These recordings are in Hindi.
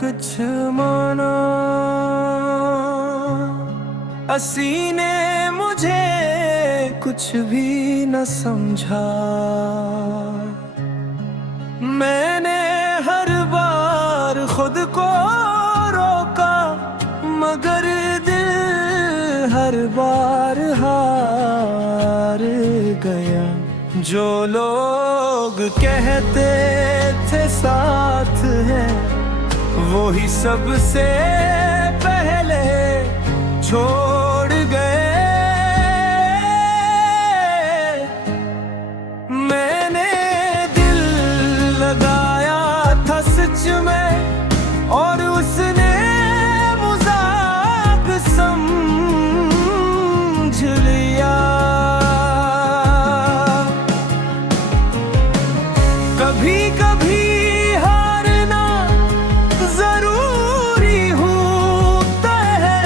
कुछ माना, असी ने मुझे कुछ भी न समझा। मैंने हर बार खुद को रोका, मगर दिल हर बार हार गया। जो लोग कहते थे साथ है, वो ही सबसे पहले छोड़ गए। मैंने दिल लगाया था सच में, और उसने मजाक समझ लिया। कभी कभी हारना जरूरी होता है,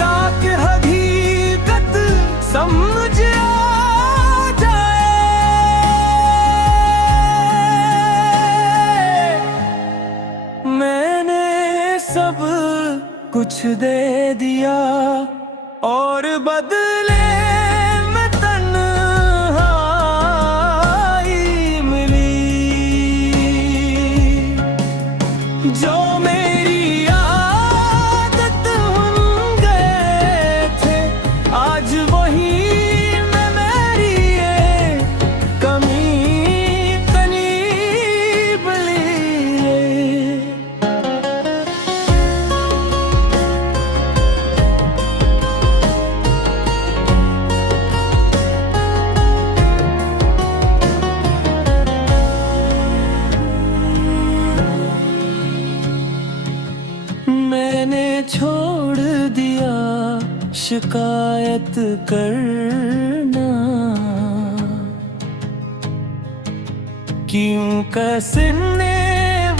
ताकि हकीकत समझ आ जाए। मैंने सब कुछ दे दिया, और बदले में तन्हाई मिली। जो मेरी आदत बन गए थे, आज वही में मेरी ये कमी करीब ली। मैंने छोड़ दिया शिकायत करना, क्यों कसने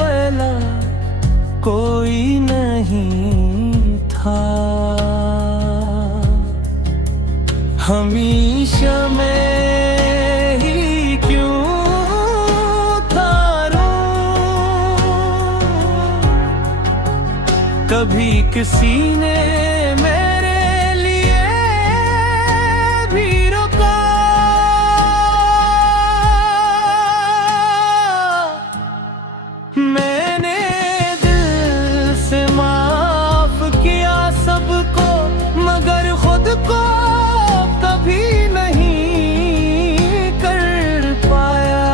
वाला कोई नहीं था। हमेशा मैं ही क्यों कभी किसी ने मेरे लिए भी रोका। मैंने दिल से माफ किया सबको, मगर खुद को कभी नहीं कर पाया।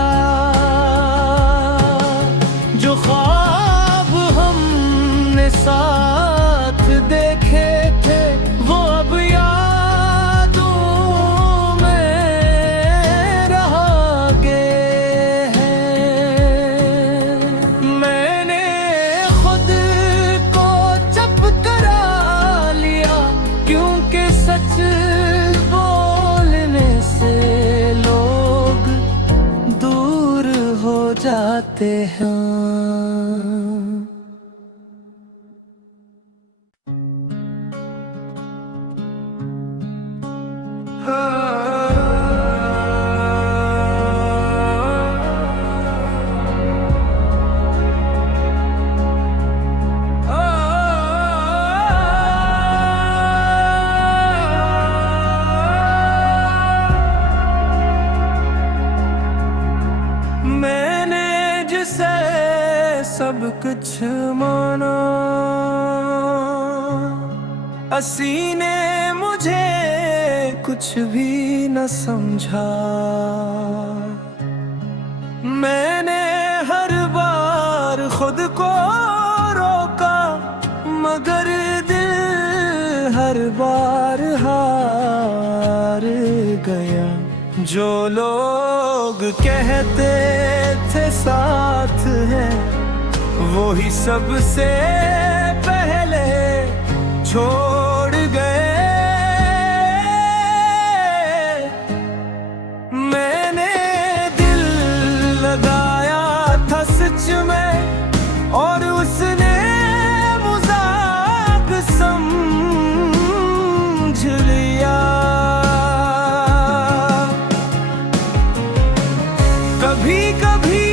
जो ख्वाब हमने साथ देखे थे, वो अब यादों में रह गए हैं। मैंने खुद को चुप करा लिया, क्योंकि सच बोलने से लोग दूर हो जाते हैं। मैंने जिसे सब कुछ माना, असी ने मुझे कुछ भी न समझा। मैंने हर बार खुद को रोका, मगर दिल हर बार हार गया। जो लोग कहते थे साथ है, वो ही सबसे पहले छोड़ गए। मैंने दिल लगाया था सच में, और उसने मजाक समझ लिया। कभी कभी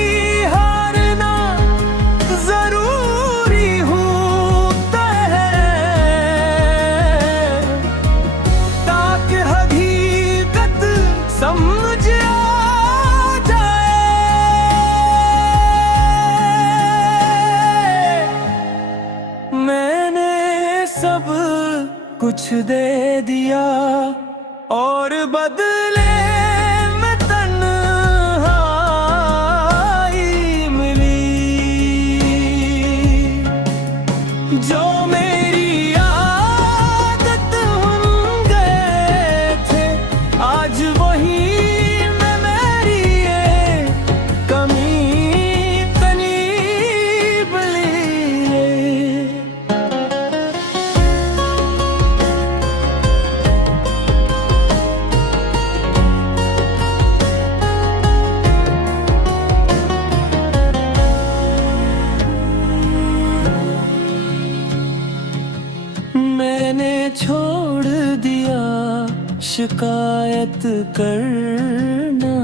हारना सब कुछ दे दिया और बदले में तन्हाई मिली। जो मेरी आदत बन गए थे आज वही में मेरी ये कमी करीब ली। मैंने छोड़ दिया शिकायत करना,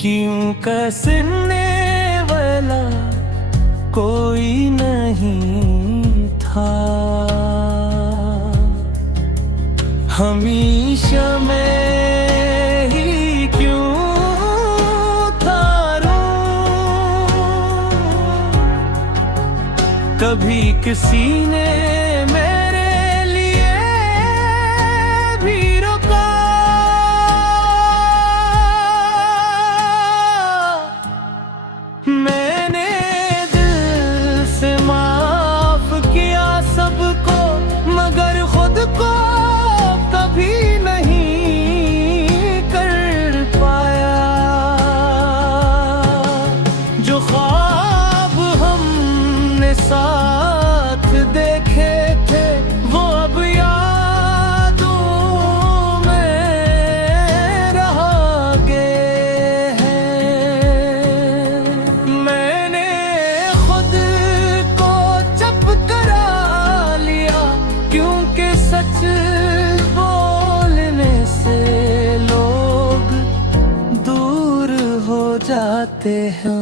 क्यों कसने वाला कोई नहीं था। हमेशा मैं ही क्यों था कभी किसी ने मेरे लिए भी रोका। मैंने दिल से माफ किया सबको मगर खुद को कभी नहीं कर पाया। जो ख्वाब हमने साथ देखे थे वो अब यादों में रह गए हैं। मैंने खुद को चुप करा लिया क्योंकि सच बोलने से लोग दूर हो जाते हैं।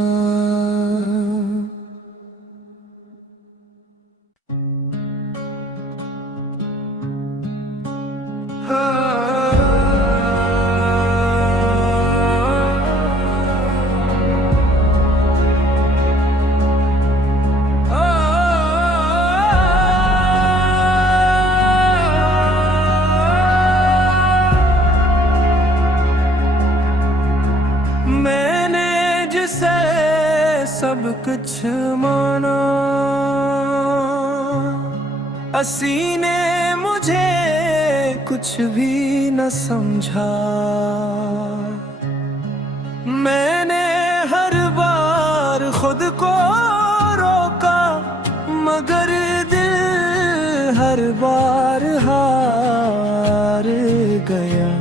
मैंने जिसे सब कुछ माना असी ने मुझे कुछ भी न समझा। मैंने हर बार खुद को रोका मगर दिल हर बार हार गया।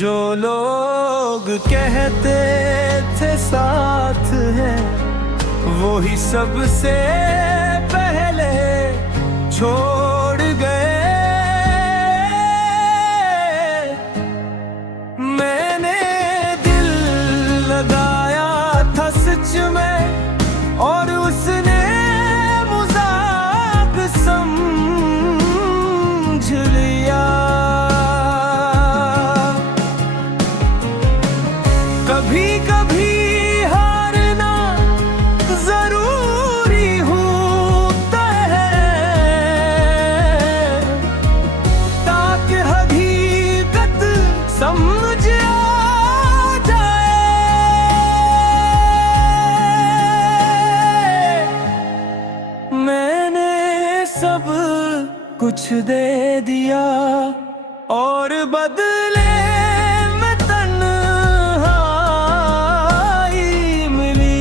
जो लोग कहते थे साथ है वो ही सबसे पहले छोड़ गए। मैंने दिल लगाया था सच में और उसने मजाक समझ लिया। कभी कभी हारना जरूरी होता है ताकि हकीकत समझ आ जाए। मैंने सब कुछ दे दिया और बदले में तन्हाई मिली।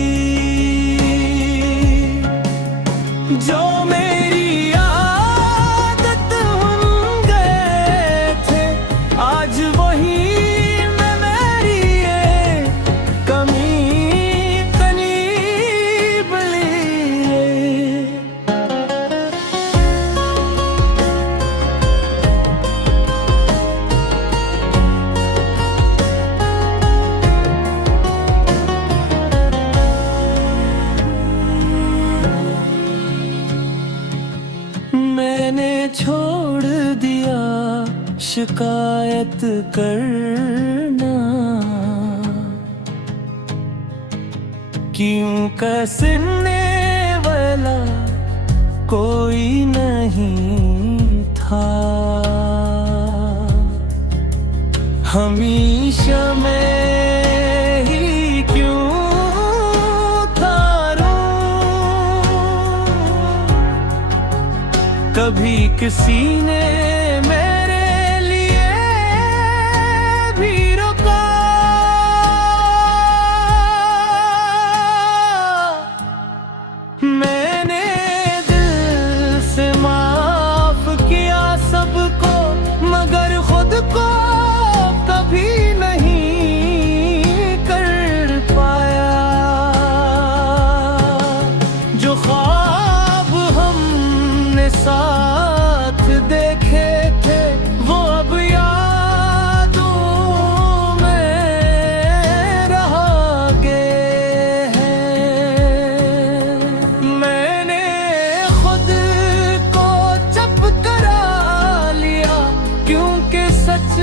जो मेरी आदत बन गए थे आज वही में मेरी ये कमी करीब ली। मैंने छोड़ दिया शिकायत करना, क्यों कसने वाला था। हमेशा मैं ही क्यों थारूं, कभी किसी ने मेरे लिए भी रोका। मैंने दिल से माफ किया सबको, मगर खुद को कभी नहीं कर पाया। जो ख्वाब हमने साथ देखे थे वो अब यादों में रह गए हैं। मैंने खुद को चुप करा लिया, क्योंकि सच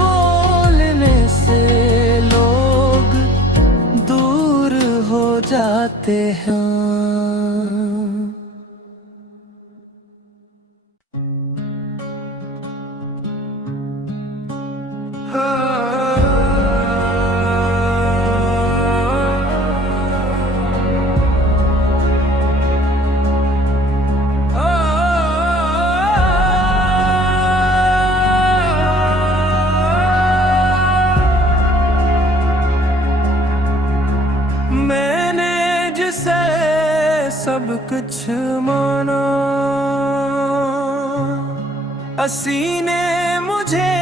बोलने से लोग दूर हो जाते हैं। मैंने जिसे सब कुछ माना, असी ने मुझे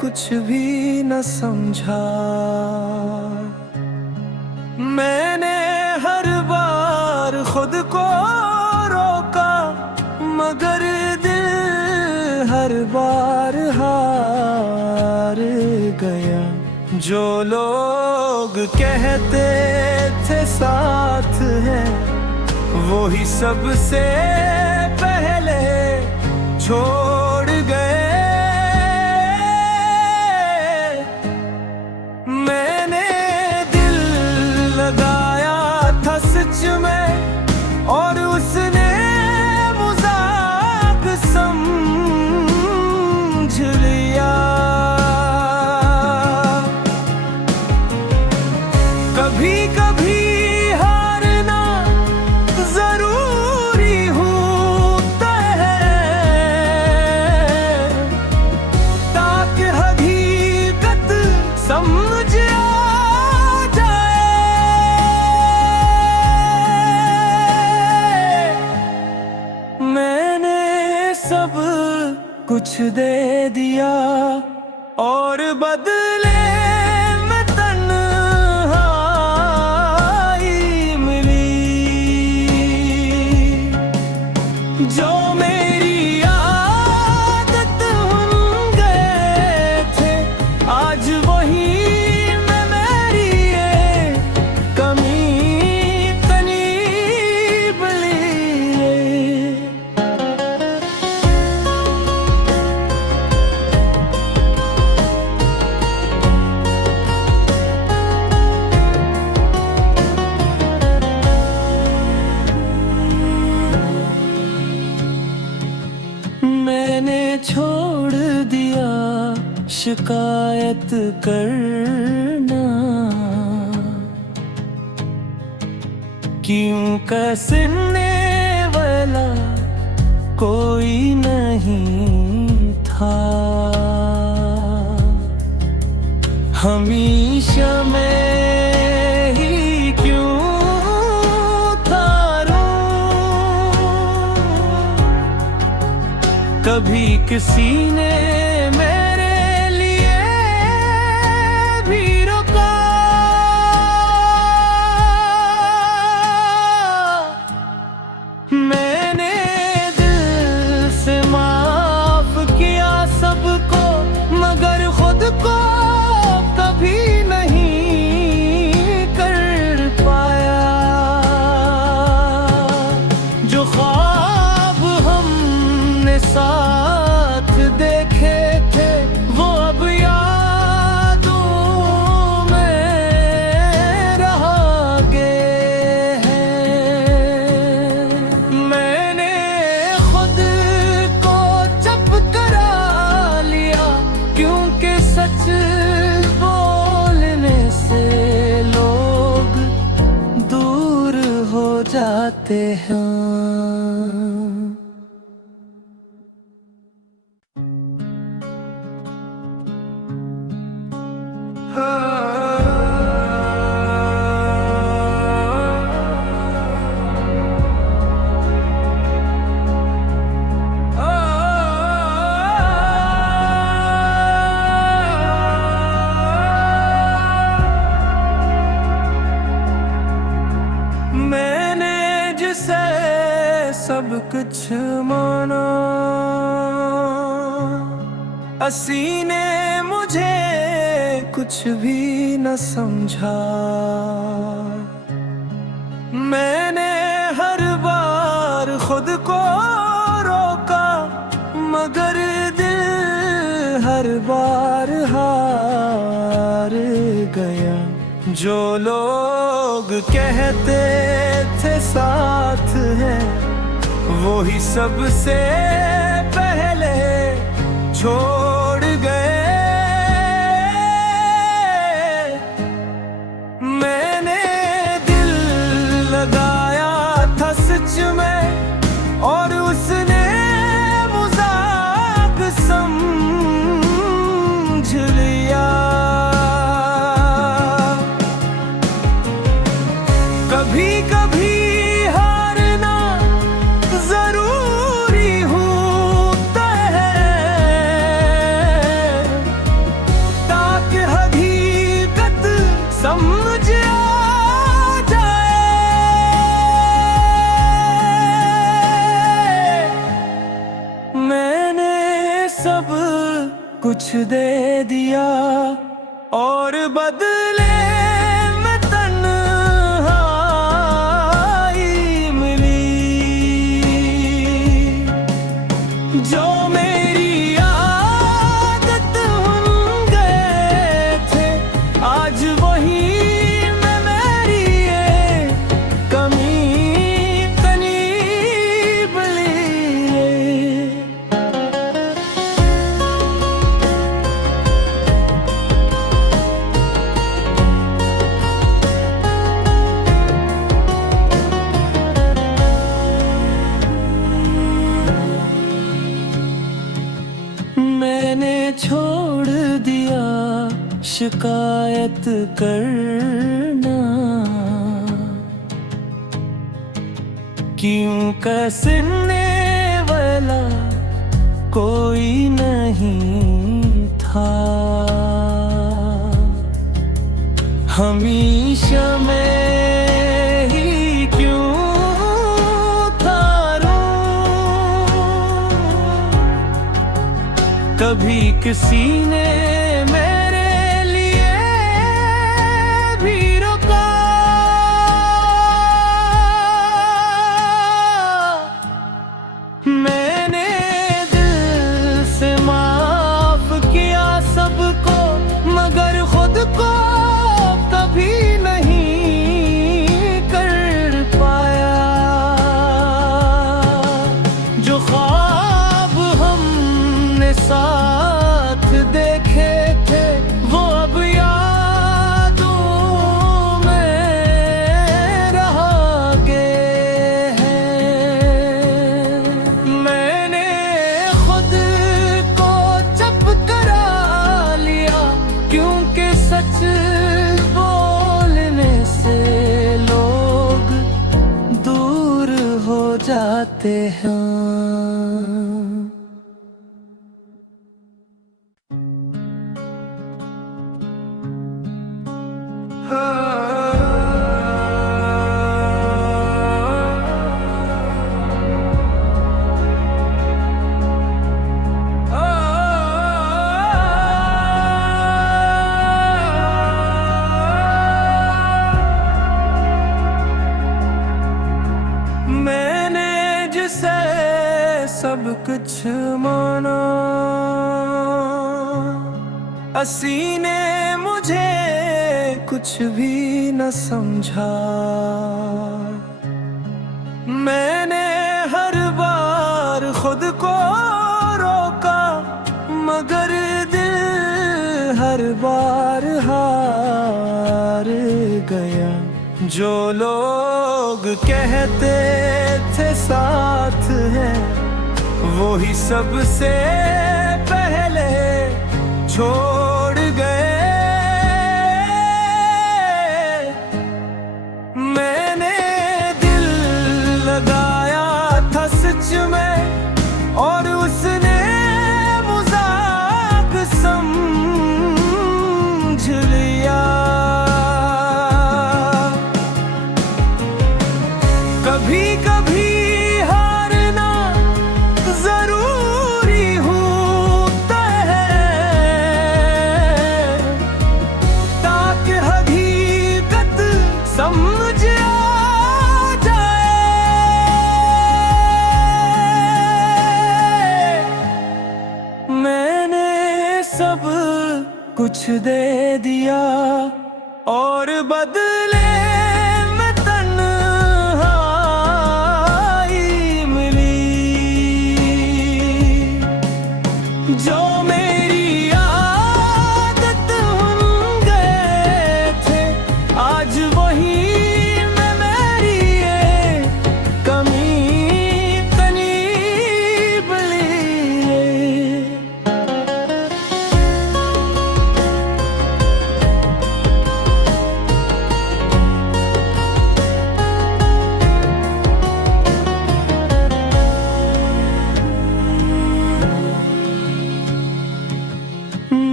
कुछ भी न समझा। मैंने हर बार खुद को रोका, मगर दिल हर बार हार गया। जो लोग कहते थे साथ हैं, वो ही सबसे पहले छोड़ गए। मैंने दिल लगाया था सच में, और उसने मजाक समझ लिया। कभी कभी हारना जरूरी होता है, ताकि हकीकत समझ आ जाए। मैंने सब कुछ दे दिया, और बदले जो मेरी आदत हम गए थे, आज वही में मेरी ये कमी करीब लिए। मैंने छोड़ दिया शिकायत करना, क्यों कसने वाला कोई नहीं था। हमेशा मैं ही क्यों कभी किसी ने मेरे लिए भी रोका। मैंने दिल से माफ किया सबको, मगर खुद को कभी नहीं कर पाया। जो ख्वाब हमने साथ देखे जाते हैं। मैंने जिसे सब कुछ माना, असी ने मुझे कुछ भी न समझा। मैंने हर बार खुद को रोका, मगर दिल हर बार हार गया। जो लोग कहते थे साथ हैं, वो ही सबसे पहले छोड़ गए। मैंने दिल लगाया था सच में, और उसने मजाक समझ लिया। कभी कभी हारना जरूरी होता है, ताकि हकीकत समझ आ जाए। मैंने सब कुछ दे दिया, और बदले में जो मेरी आदत बन गए थे, आज वही में मेरी ये कमी करीब ली। मैंने छोड़ दिया शिकायत करना, क्यों कसने वाला कोई नहीं था। हमेशा मैं ही क्यों कभी किसी ने मेरे लिए भी रोका। मैंने दिल से माफ किया सबको, मगर खुद को कभी नहीं कर पाया। जो ख्वाब हमने साथ देखे थे, वो अब यादों में रह गए हैं। मैंने खुद को चुप करा लिया, क्योंकि सच बोलने से लोग दूर हो जाते हैं। मैंने जिसे सब कुछ माना, असी ने मुझे कुछ भी न समझा। मैंने हर बार खुद को रोका, मगर दिल हर बार हार गया। जो लोग कहते थे साथ है, वो ही सबसे पहले छोड़ गए। मैंने दिल लगाया था सच में, और उसने मजाक समझ लिया। कभी कभी हारना जरूरी होता है, ताकि हकीकत समझ आ जाए। मैंने सब कुछ दे दिया, और बदले जो मेरी आदत बन गए थे, आज वही में मेरी ये कमी करीब लिए।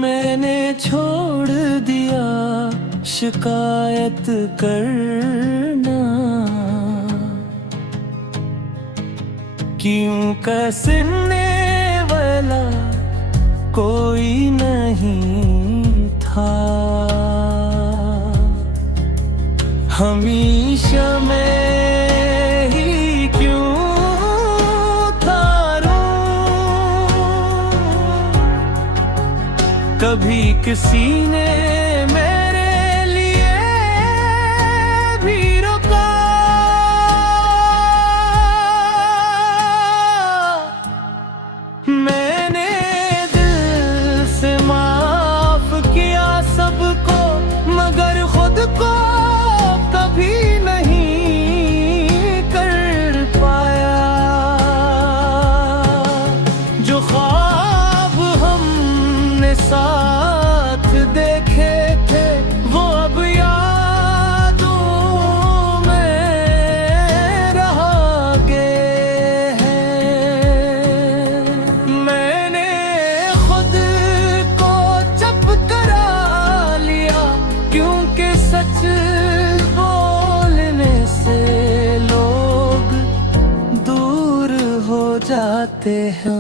मैंने छोड़ दिया शिकायत करना, क्यों कसने वाला कोई नहीं था। हमेशा मैं ही क्यों कभी किसी ने मेरे लिए भी रोका। मैंने दिल से माफ किया सबको, मगर खुद को कभी नहीं कर पाया। जो ख्वाब हमने साथ देखे थे, वो अब यादों में रह गए हैं। मैंने खुद को चुप करा लिया, क्योंकि सच बोलने से लोग दूर हो जाते हैं।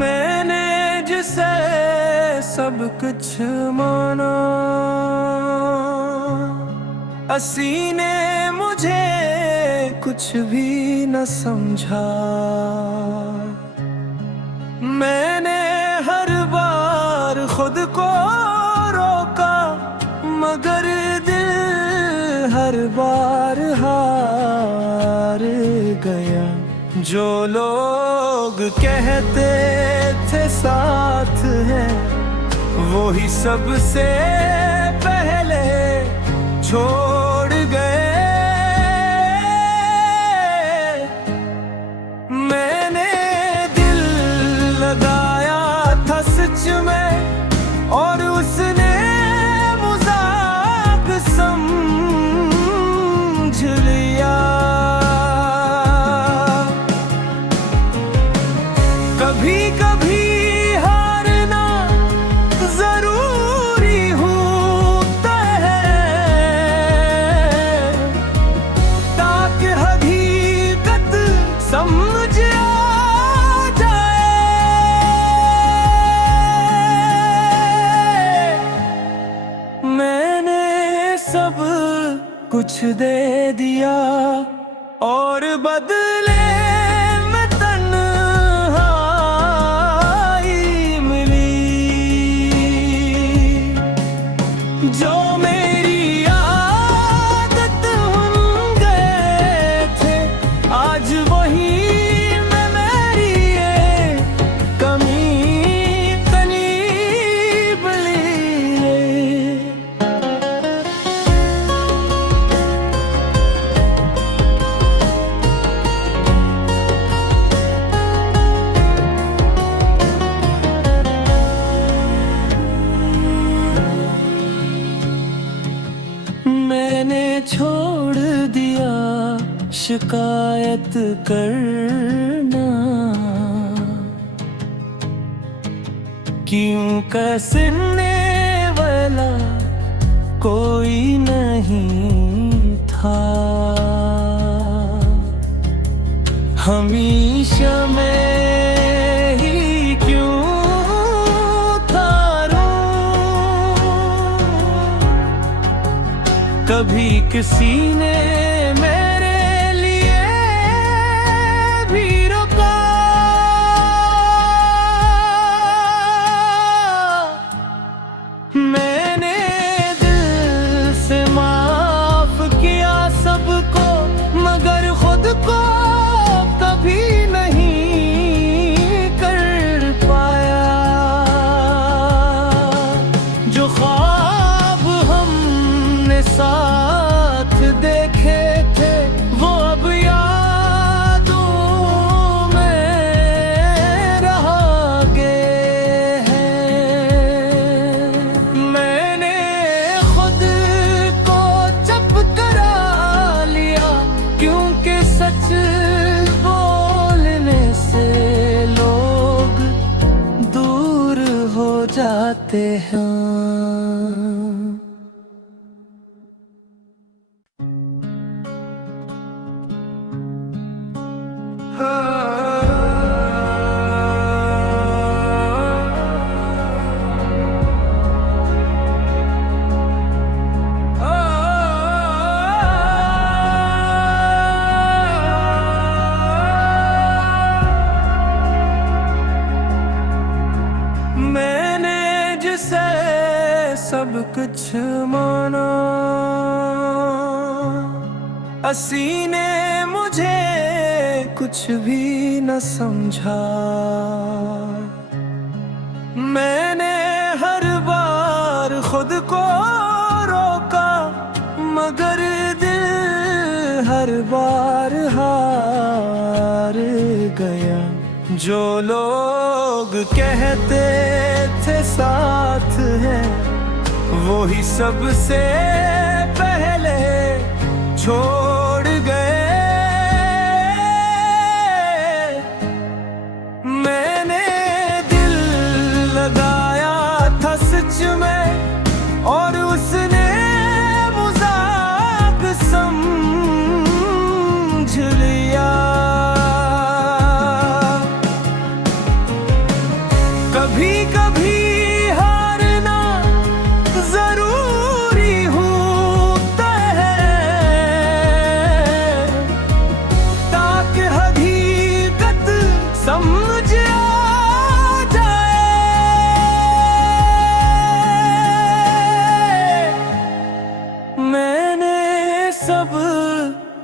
मैंने जिसे सब कुछ माना, असी ने मुझे कुछ भी न समझा। मैंने हर बार खुद को रोका, मगर दिल हर बार हार गया। जो लोग कहते थे साथ है, वो ही सबसे पहले छोड़ गए। मैंने दिल लगाया था सच में, और उसने मजाक समझ लिया। कभी कभी हारना जरूरी होता है, ताकि हकीकत समझ आ जाए। मैंने सब कुछ दे दिया, और बदले शिकायत करना, क्यों कसने वाला कोई नहीं था। हमेशा मैं ही क्यों था रूं, कभी किसी ने मेरे लिए भी रोका। मैंने दिल से माफ किया सबको, मगर खुद को कभी नहीं कर पाया। जो ख्वाब हमने साथ देखे थे वो अब यादों में रह गए हैं। मैंने खुद को चुप करा लिया, क्योंकि सच बोलने से लोग दूर हो जाते हैं। मैंने जिसे सब कुछ माना, असी ने मुझे कुछ भी न समझा। मैंने हर बार खुद को रोका, मगर दिल हर बार हार गया। जो लोग कहते थे साथ हैं, वो ही सबसे पहले छोड़ गए। मैंने दिल लगाया था सच में, और उसने मजाक समझ लिया। कभी कभी हारना जरूरी होता है, ताकि हकीकत समझ आ जाए। मैंने सब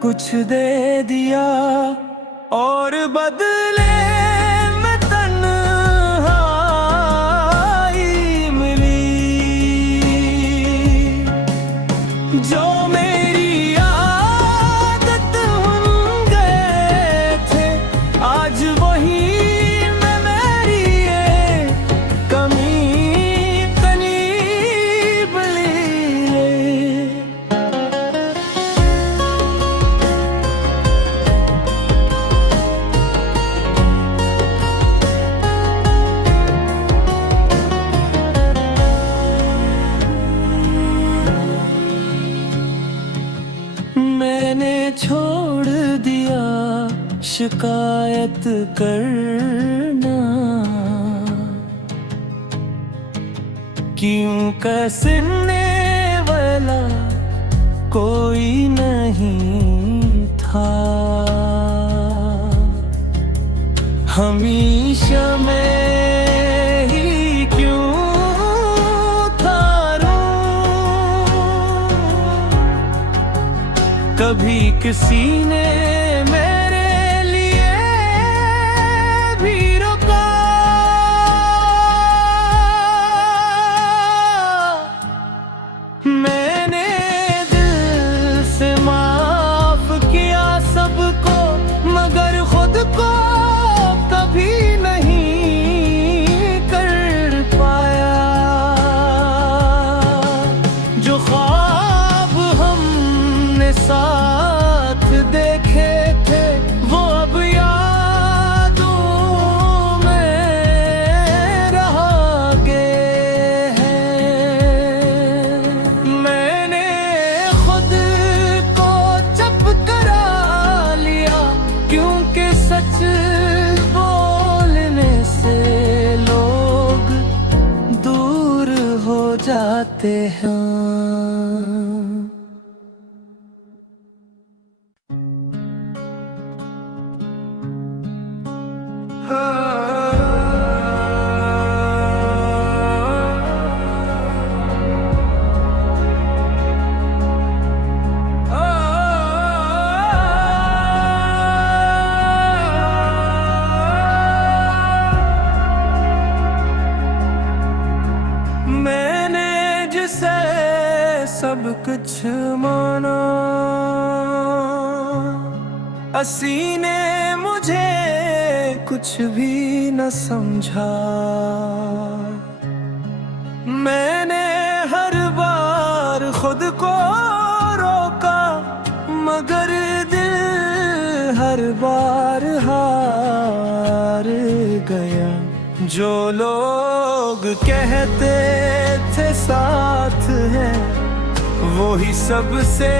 कुछ दे दिया और बदले जो मेरी आदत बन गए थे, आज वही में मेरी ये कमी करीब ली। मैंने छोड़ दिया शिकायत करना, क्यों कसने वाला कोई नहीं था। हमेशा मैं ही क्यों था रूं, कभी किसी ने मेरे लिए भी रोका। मैंने दिल से माफ किया सबको, मगर खुद को कभी नहीं कर पाया। जो ख्वाब हमने साथ देखे चाहते हैं। मैंने जिसे सब कुछ माना, असी ने मुझे कुछ भी न समझा। मैंने हर बार खुद को रोका, मगर दिल हर बार हार गया। जो लोग कहते थे साथ हैं, वो ही सबसे